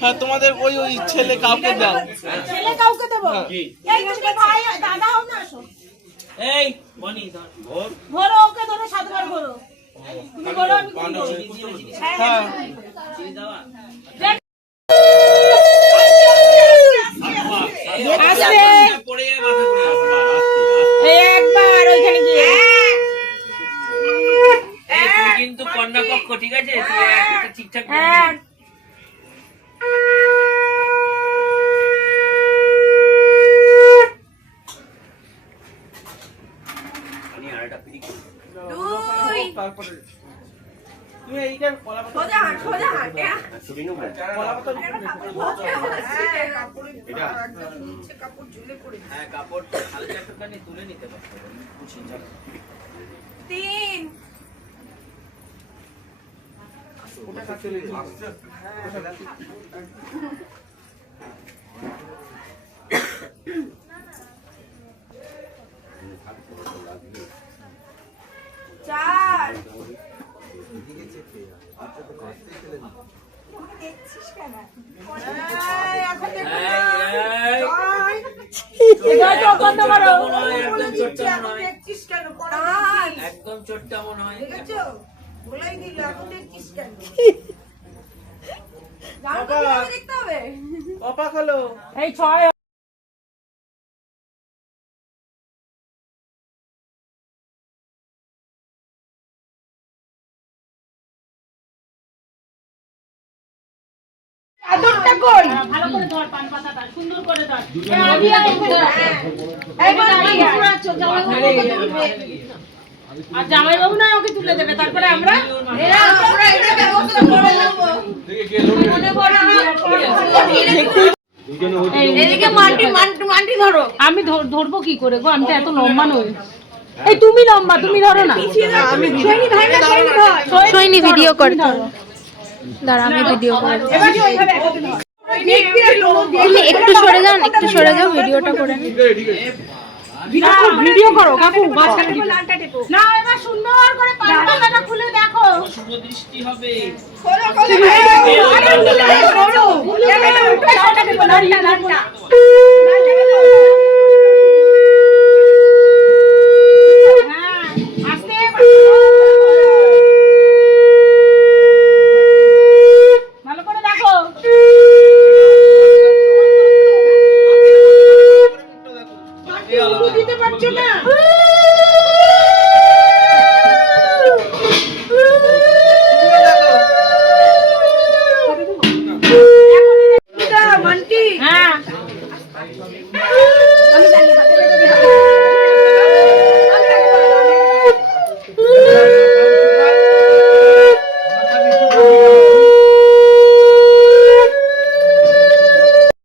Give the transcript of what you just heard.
হ্যাঁ তোমাদের ওই ওই ছেলে কাউকে দাও, ছেলে কাউকে দেবো। এই ভাই দাদা হও না, আসো। এই বনি ধর, ধরো ওকে, ধরো 7 বার ধরো। তুমি ধরো, আমি ধরো। হ্যাঁ আস্তে পড়ে মাথা পড়ে একবার ওইখানে গিয়ে তুই কিন্তু কন্যা পক্ষ, ঠিক আছে? তুই একটা ঠিকঠাক আমি আরেকটা পিড়ি করি। তারপরে তুই এইটা কলা পাতা সোজা হাঁট, সোজা হাঁট। ছবি নেব, কলা পাতা এটা কাপড় ঝুলে পড়ে। হ্যাঁ কাপড় হালকা একটুখানি তুলে নিতে পারছো। 3 ওটা কাছে চলে আসছে। একদম চোটটা মনে হয় পাপা খালো এই 6 আদরটা কই, ভালো করে ধর, পান পাতাটা সুন্দর করে ধর। আর জামাই বাবু না ওকে তুলে দেবে, তারপরে আমরা এদিকে মান্টি ধরো। আমি ধরবো কি করে গো, আমি তো এত লম্বা নই। এই তুমি লম্বা, তুমি ধরো না। সৈনি ভিডিও করতে দাঁড়া, আমি ভিডিও করব। একটু সরে যান, একটু সরে যাও, ভিডিওটা করে নিন। ভিডিও করো কাকু, মাঝখানে টিপো, লালটা টিপো না। এবার সুন্দর করে পাতাটা খুলে দেখো, শুভ দৃষ্টি হবে। খোলো খোলো, ক্যামেরা উল্টো লালটা টিপো, লালটা হ্যাঁ আস্তে ভালো করে দেখো। দিতে পারছো না।